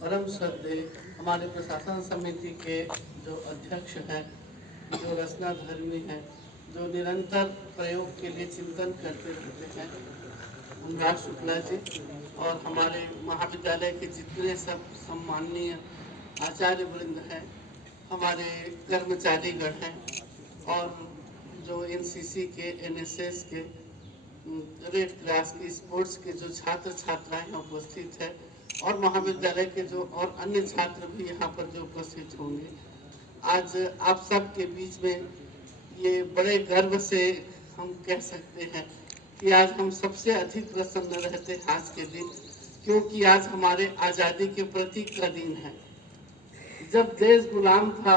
परम श्रद्धेय हमारे प्रशासन समिति के जो अध्यक्ष हैं, जो रचना धर्मी हैं, जो निरंतर प्रयोग के लिए चिंतन करते रहते हैं, अनुराग शुक्ला जी, और हमारे महाविद्यालय के जितने सब सम्माननीय आचार्य वृंद हैं, हमारे कर्मचारीगण हैं, और जो एनसीसी के, एनएसएस के, रेड क्रॉस के, स्पोर्ट्स के जो छात्र छात्राएं उपस्थित हैं, और महाविद्यालय के जो और अन्य छात्र भी यहाँ पर जो उपस्थित होंगे, आज आप सब के बीच में ये बड़े गर्व से हम कह सकते हैं कि आज हम सबसे अधिक प्रसन्न रहते हैं आज के दिन, क्योंकि आज हमारे आज़ादी के प्रतीक का दिन है। जब देश गुलाम था,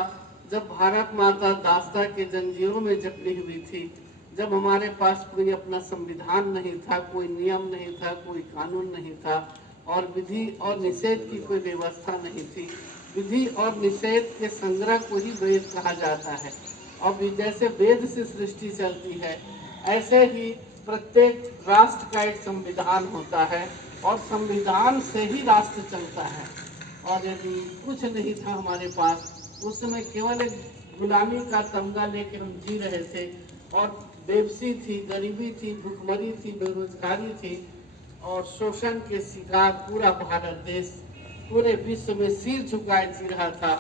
जब भारत माता दासता के जंजीरों में जकड़ी हुई थी, जब हमारे पास कोई अपना संविधान नहीं था, कोई नियम नहीं था, कोई कानून नहीं था, और विधि और निषेध की कोई व्यवस्था नहीं थी। विधि और निषेध के संग्रह को ही वेद कहा जाता है, और जैसे वेद से सृष्टि चलती है, ऐसे ही प्रत्येक राष्ट्र का एक संविधान होता है, और संविधान से ही राष्ट्र चलता है। और यदि कुछ नहीं था हमारे पास, उस समय केवल एक गुलामी का तमगा लेकर हम जी रहे थे, और बेबसी थी, गरीबी थी, भुखमरी थी, बेरोजगारी थी, और शोषण के शिकार पूरा भारत देश पूरे विश्व में सिर झुकाए जी रहा था।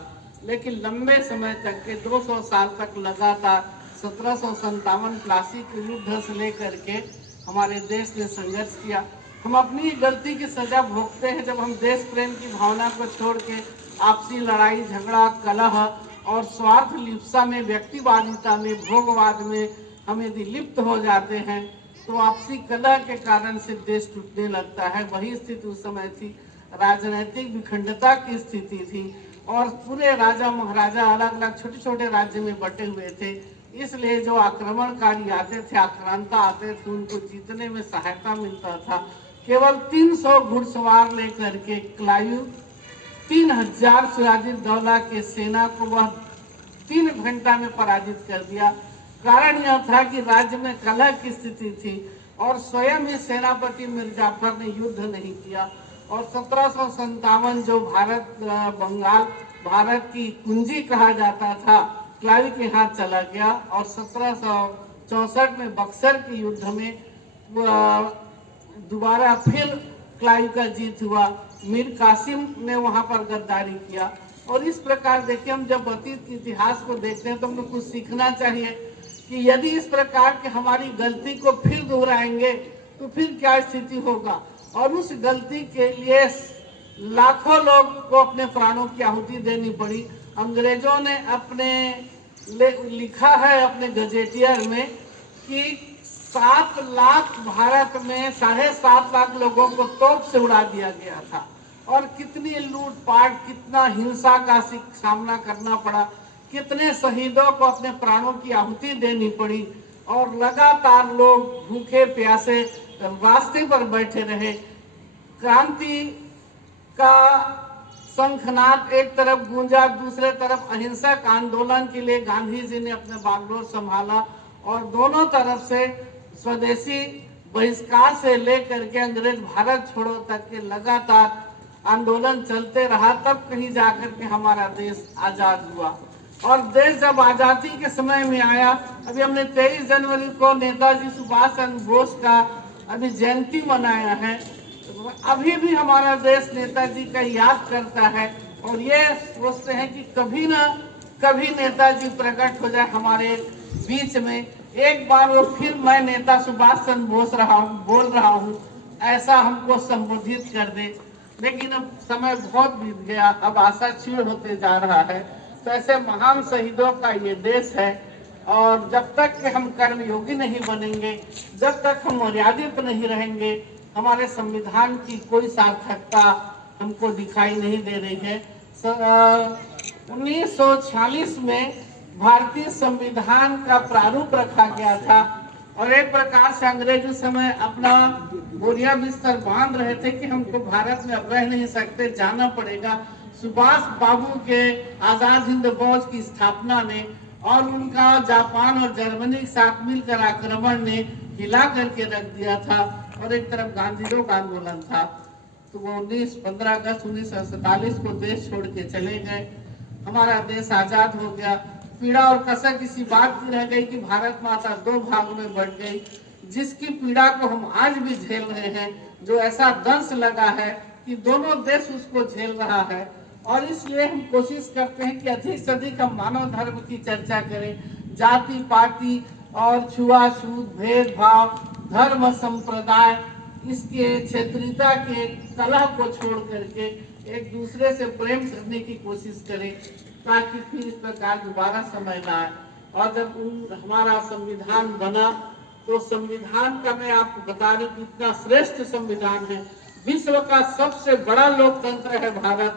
लेकिन लंबे समय तक के 200 साल तक लगातार 1757 प्लासी के युद्ध से लेकर के हमारे देश ने संघर्ष किया। हम अपनी गलती की सजा भोगते हैं जब हम देश प्रेम की भावना को छोड़ के आपसी लड़ाई झगड़ा, कलह और स्वार्थ लिप्सा में, व्यक्तिवादिता में, भोगवाद में हम यदि लिप्त हो जाते हैं, तो आपसी कलह के कारण से देश टूटने लगता है। वही स्थिति उस समय थी, राजनीतिक विखंडता की स्थिति थी, और पूरे राजा महाराजा अलग अलग छोटे छोटे राज्य में बटे हुए थे। इसलिए जो आक्रमणकारी आते थे, आक्रांता आते थे, उनको जीतने में सहायता मिलता था। केवल 300 घुड़सवार लेकर के क्लाइव 3000 सिराजुद्दौला के सेना को वह 3 घंटा में पराजित कर दिया। कारण यह था कि राज्य में कलह की स्थिति थी, और स्वयं ही सेनापति मिर्जाफर ने युद्ध नहीं किया, और 1757 जो बंगाल भारत की कुंजी कहा जाता था, क्लाइव के हाथ चला गया, और 1764 में बक्सर के युद्ध में दोबारा फिर क्लाइव का जीत हुआ। मीर कासिम ने वहां पर गद्दारी किया। और इस प्रकार देखिए, हम जब अतीत के इतिहास को देखते हैं तो हमको कुछ सीखना चाहिए कि यदि इस प्रकार के हमारी गलती को फिर दोहराएंगे तो फिर क्या स्थिति होगा। और उस गलती के लिए लाखों लोग को अपने प्राणों की आहुति देनी पड़ी। अंग्रेजों ने अपने लिखा है अपने गजेटियर में कि 7 लाख भारत में 7.5 लाख लोगों को तोप से उड़ा दिया गया था, और कितनी लूटपाट, कितना हिंसा का सामना करना पड़ा, कितने शहीदों को अपने प्राणों की आहुति देनी पड़ी, और लगातार लोग भूखे प्यासे रास्ते पर बैठे रहे। क्रांति का शंखनाद एक तरफ गूंजा, दूसरे तरफ अहिंसक आंदोलन के लिए गांधी जी ने अपने बागडोर संभाला, और दोनों तरफ से स्वदेशी बहिष्कार से लेकर के अंग्रेज भारत छोड़ो तक के लगातार आंदोलन चलते रहा। तब कहीं जाकर के हमारा देश आजाद हुआ। और देश जब आजादी के समय में आया, अभी हमने 23 जनवरी को नेताजी सुभाष चंद्र बोस का अभी जयंती मनाया है। अभी भी हमारा देश नेताजी का याद करता है, और ये सोचते हैं कि कभी न कभी नेताजी प्रकट हो जाए हमारे बीच में, एक बार वो फिर मैं नेता सुभाष चंद्र बोस बोल रहा हूँ, ऐसा हमको संबोधित कर दे। लेकिन अब समय बहुत बीत गया, अब आशा क्षीण होते जा रहा है। तो ऐसे महान शहीदों का ये देश है, और जब तक कि हम कर्मयोगी नहीं बनेंगे, जब तक हम मर्यादित नहीं रहेंगे, हमारे संविधान की कोई सार्थकता हमको दिखाई नहीं दे रही है। 1946 में भारतीय संविधान का प्रारूप रखा गया था, और एक प्रकार से अंग्रेज उस समय अपना बोरिया बिस्तर बांध रहे थे कि हमको भारत में अब रह नहीं सकते, जाना पड़ेगा। सुभाष बाबू के आजाद हिंद फौज की स्थापना ने, और उनका जापान और जर्मनी के साथ मिलकर आक्रमण ने हिला करके रख दिया था, और एक तरफ गांधीयों का आंदोलन था। तो वो 15 अगस्त 1947 को देश छोड़ के चले गए। हमारा देश आजाद हो गया। पीड़ा और कसक इसी बात की रह गई कि भारत माता 2 भागों में बढ़ गई, जिसकी पीड़ा को हम आज भी झेल रहे हैं। जो ऐसा दंश लगा है कि दोनों देश उसको झेल रहा है, और इसलिए हम कोशिश करते हैं कि अधिक से अधिक हम मानव धर्म की चर्चा करें। जाति पाति और छुआछूत, भेदभाव, धर्म संप्रदाय, इसके क्षेत्रीयता के कलह को छोड़ करके एक दूसरे से प्रेम करने की कोशिश करें, ताकि फिर इस प्रकार दोबारा समय न आए। और जब हमारा संविधान बना तो संविधान का मैं आपको बता दूं कितना श्रेष्ठ संविधान है। विश्व का सबसे बड़ा लोकतंत्र है भारत,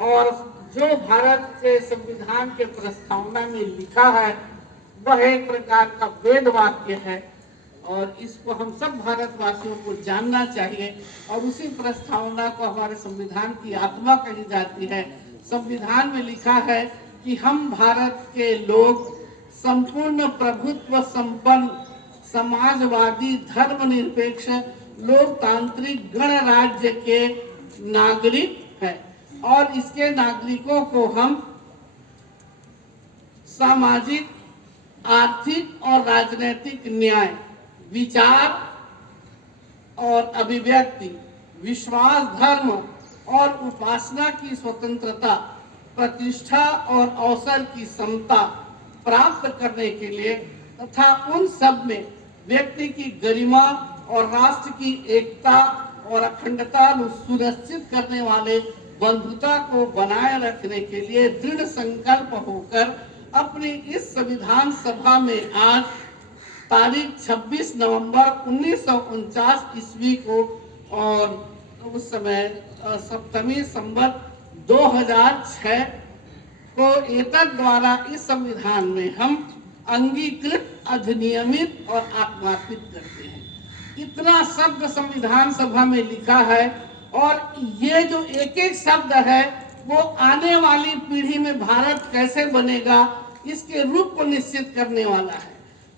और जो भारत के संविधान के प्रस्तावना में लिखा है वह एक प्रकार का वेद वाक्य है, और इसको हम सब भारतवासियों को जानना चाहिए। और उसी प्रस्तावना को हमारे संविधान की आत्मा कही जाती है। संविधान में लिखा है कि हम भारत के लोग संपूर्ण प्रभुत्व संपन्न, समाजवादी, धर्मनिरपेक्ष, लोकतांत्रिक गणराज्य के नागरिक हैं, और इसके नागरिकों को हम सामाजिक, आर्थिक और राजनीतिक न्याय, विचार और अभिव्यक्ति, विश्वास, धर्म और उपासना की स्वतंत्रता, प्रतिष्ठा और अवसर की समता प्राप्त करने के लिए तथा उन सब में व्यक्ति की गरिमा और राष्ट्र की एकता और अखंडता सुनिश्चित करने वाले बंधुता को बनाए रखने के लिए दृढ़ संकल्प होकर अपनी इस संविधान सभा में आज तारीख 26 नवंबर 1949 ईस्वी को, और उस समय सप्तमी संवत 2006 को एतद द्वारा इस संविधान में हम अंगीकृत, अधिनियमित और आत्मार्पित करते हैं। इतना शब्द संविधान सभा में लिखा है, और ये जो एक एक शब्द है वो आने वाली पीढ़ी में भारत कैसे बनेगा इसके रूप को निश्चित करने वाला है।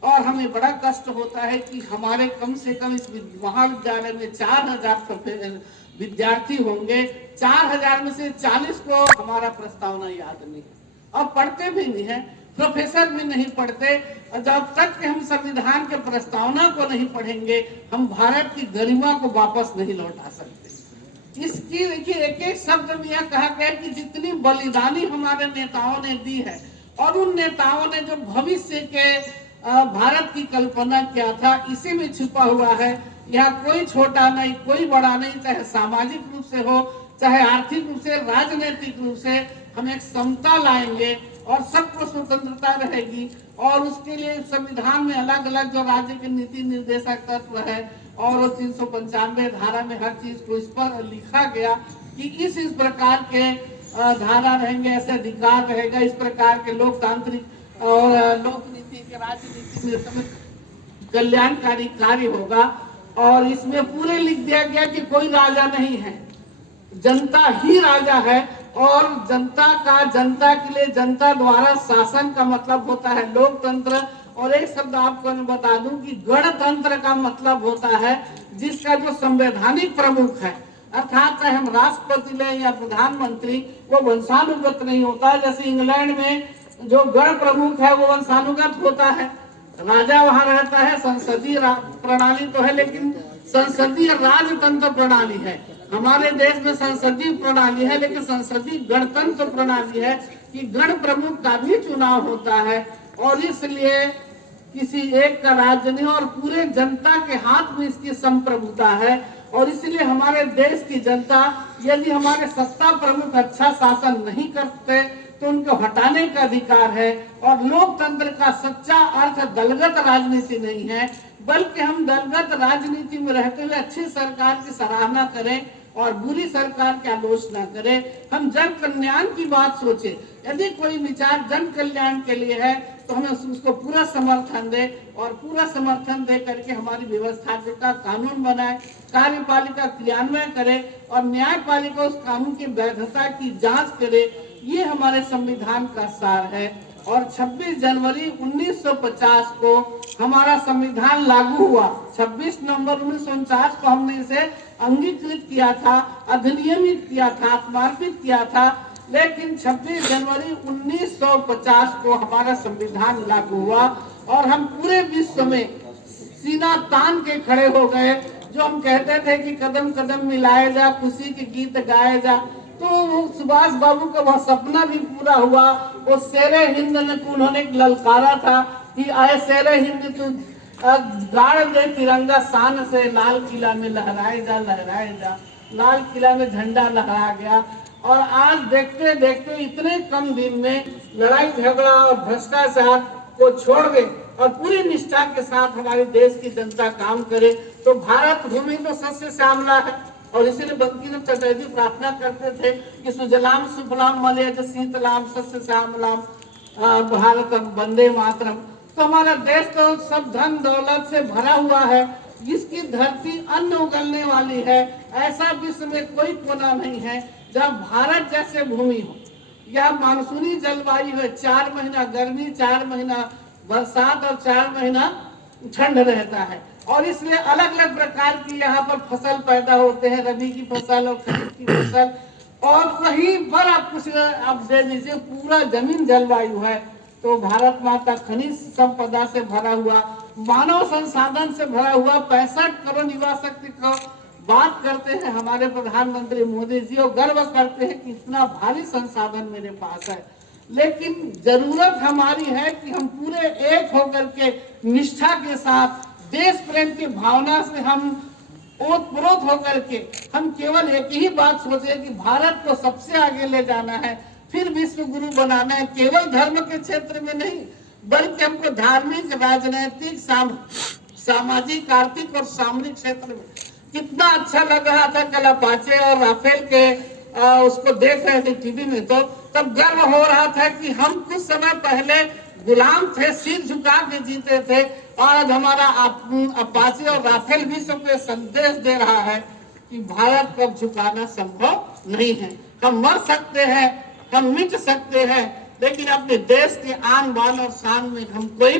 और हमें बड़ा कष्ट होता है कि हमारे कम से कम इस महाविद्यालय में 4000 विद्यार्थी होंगे, 4000 में से 40 को हमारा प्रस्तावना याद नहीं है, और पढ़ते भी नहीं है, प्रोफेसर भी नहीं पढ़ते। जब तक कि हम संविधान के प्रस्तावना को नहीं पढ़ेंगे हम भारत की गरिमा को वापस नहीं लौटा सकते। इसकी देखिए एक एक शब्द में यह कहा गया कि जितनी बलिदानी हमारे नेताओं ने दी है, और उन नेताओं ने जो भविष्य के भारत की कल्पना किया था, इसी में छुपा हुआ है। यहाँ कोई छोटा नहीं, कोई बड़ा नहीं, चाहे सामाजिक रूप से हो, चाहे आर्थिक रूप से, राजनीतिक रूप से हम एक समता लाएंगे और सबको स्वतंत्रता रहेगी। और उसके लिए संविधान में अलग अलग जो राज्य के नीति निर्देशक तत्व है, और 395 धारा में हर चीज को इस पर लिखा गया कि इस प्रकार के धारा रहेंगे, ऐसे अधिकार रहेगा, इस प्रकार के लोकतांत्रिक और लोक नीति के राजनीति में समय कल्याणकारी कार्य होगा। और इसमें पूरे लिख दिया गया कि कोई राजा नहीं है, जनता ही राजा है, और जनता का, जनता के लिए, जनता द्वारा शासन का मतलब होता है लोकतंत्र। और एक शब्द आपको मैं बता दूं कि गणतंत्र का मतलब होता है जिसका जो संवैधानिक प्रमुख है, अर्थात चाहे हम राष्ट्रपति लें या प्रधानमंत्री, वो वंशानुगत नहीं होता। जैसे इंग्लैंड में जो गण प्रमुख है वो वंशानुगत होता है, राजा वहां रहता है, संसदीय प्रणाली तो है लेकिन संसदीय राजतंत्र प्रणाली है। हमारे देश में संसदीय प्रणाली है लेकिन संसदीय गणतंत्र प्रणाली है कि गण प्रमुख का भी चुनाव होता है, और इसलिए किसी एक का राज्य नहीं और पूरे जनता के हाथ में इसकी संप्रभुता है। और इसलिए हमारे देश की जनता, यदि हमारे सत्ता प्रमुख अच्छा शासन नहीं करते तो उनको हटाने का अधिकार है। और लोकतंत्र का सच्चा अर्थ दलगत राजनीति नहीं है, बल्कि हम दलगत राजनीति में रहते हुए अच्छी सरकार की सराहना करें और बुरी सरकार की आलोचना करें। हम जन कल्याण की बात सोचें, यदि कोई विचार जन कल्याण के लिए है तो हमें उसको पूरा समर्थन दे, और पूरा समर्थन दे करके हमारी व्यवस्था का कानून बनाए, कार्यपालिका क्रियान्वयन करे और न्यायपालिका उस कानून की वैधता की जांच करे। ये हमारे संविधान का सार है। और 26 जनवरी 1950 को हमारा संविधान लागू हुआ। 26 नवंबर 1949 को हमने इसे अंगीकृत किया था, अधिनियमित किया था, समर्पित किया था। लेकिन 26 जनवरी 1950 को हमारा संविधान लागू हुआ और हम पूरे विश्व में सीना तान के खड़े हो गए। जो हम कहते थे कि कदम कदम मिलाए जा, खुशी के गीत गाए जा, तो सुभाष बाबू का वह सपना भी पूरा हुआ। वो शेरे हिंद ने उन्होंने ललकारा था कि आए शेरे हिंद तू गाड़ दे तिरंगा शान से, लाल किला में लहराए जा, लहराए जा। लाल किला में झंडा लहरा गया और आज देखते देखते इतने कम दिन में लड़ाई झगड़ा और भ्रष्टाचार को छोड़ दे और पूरी निष्ठा के साथ हमारे देश की जनता काम करे तो भारत भूमि तो सस्य श्यामला है। और इसीलिए बंकिम चटर्जी प्रार्थना करते थे कि सुजलाम सुफलाम मलयज शीतलाम सस्य श्यामलाम भारत वंदे मातरम। तो हमारा देश तो सब धन दौलत से भरा हुआ है, इसकी धरती अन्न उगलने वाली है। ऐसा विश्व में कोई कोना नहीं है जहाँ भारत जैसे भूमि हो। यह मानसूनी जलवायु है, 4 महीना गर्मी, 4 महीना बरसात और 4 महीना ठंड रहता है। और इसलिए अलग अलग प्रकार की यहाँ पर फसल पैदा होते हैं, रबी की फसल और खरीफ की फसल। और कहीं पर आप कुछ आप दे दीजिए, पूरा जमीन जलवायु है। तो भारत माता खनिज संपदा से भरा हुआ, मानव संसाधन से भरा हुआ, 65 करोड़ युवा शक्ति को बात करते हैं हमारे प्रधानमंत्री मोदी जी और गर्व करते हैं कि इतना भारी संसाधन मेरे पास है। लेकिन जरूरत हमारी है कि हम पूरे एक होकर के निष्ठा के साथ, देश प्रेम की भावना से हम ओतप्रोत होकर के हम केवल एक ही बात सोचे कि भारत को सबसे आगे ले जाना है, फिर विश्व गुरु बनाना है। केवल धर्म के क्षेत्र में नहीं बल्कि हमको धार्मिक, राजनीतिक, सामाजिक, आर्थिक और सामरिक क्षेत्र में। कितना अच्छा लग रहा था कल अपाचे और राफेल के उसको देख रहे थे टीवी में, तो तब गर्व हो रहा था कि हम कुछ समय पहले गुलाम थे, सिर झुका के जीते थे और आज हमारा अपाचे और राफेल विश्व को संदेश दे रहा है कि भारत को झुकाना संभव नहीं है। हम मर सकते हैं, हम मिट सकते हैं, लेकिन अपने देश के आन बान और शान में हम कोई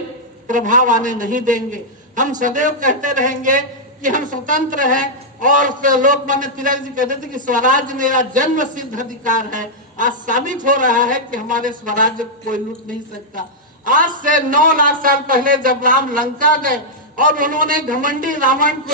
प्रभाव आने नहीं देंगे। हम सदैव कहते रहेंगे कि हम स्वतंत्र हैं। और लोकमान्य तिलक जी कहते थे कि स्वराज मेरा जन्म सिद्ध अधिकार है। आज साबित हो रहा है कि हमारे स्वराज्य को कोई लूट नहीं सकता। आज से 9 लाख साल पहले जब राम लंका गए और उन्होंने घमंडी रावण को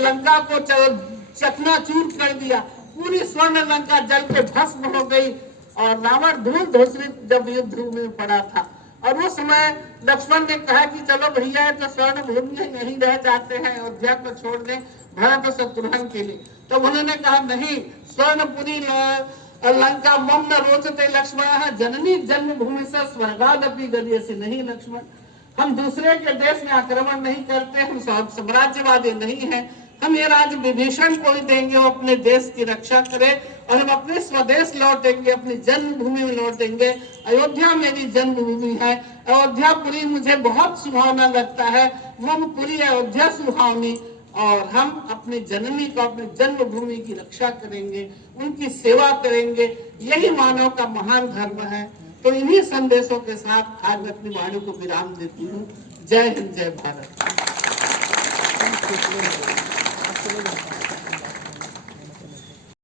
लंका को चकनाचूर कर दिया, पूरी स्वर्ण लंका जल के भस्म हो गई और रावण धूल धूसरित जब युद्ध में पड़ा था। और उस समय लक्ष्मण ने कहा कि चलो भैया तो स्वर्ण भूमि नहीं रह जाते हैं, अयोध्या को छोड़ दें भरत और शत्रुघ्न के लिए। तो उन्होंने कहा नहीं, स्वर्णपुरी लंका मम न रोचते लक्ष्मण, जननी जन्मभूमि से स्वर्गादपि गरीयसी नहीं लक्ष्मण। हम दूसरे के देश में आक्रमण नहीं करते, हम साम्राज्यवादी नहीं है। हम ये राज्य विभीषण को ही देंगे, वो अपने देश की रक्षा करे और हम अपने स्वदेश लौटेंगे, अपनी जन्मभूमि में लौटेंगे। अयोध्या मेरी जन्मभूमि है, अयोध्यापुरी मुझे बहुत सुहावना लगता है, ममपुरी अयोध्या सुहावनी। और हम अपनी जननी को, अपनी जन्मभूमि की रक्षा करेंगे, उनकी सेवा करेंगे, यही मानव का महान धर्म है। तो इन्हीं संदेशों के साथ आज मैं अपनी वाणी को विराम देती हूँ। जय हिंद, जय भारत।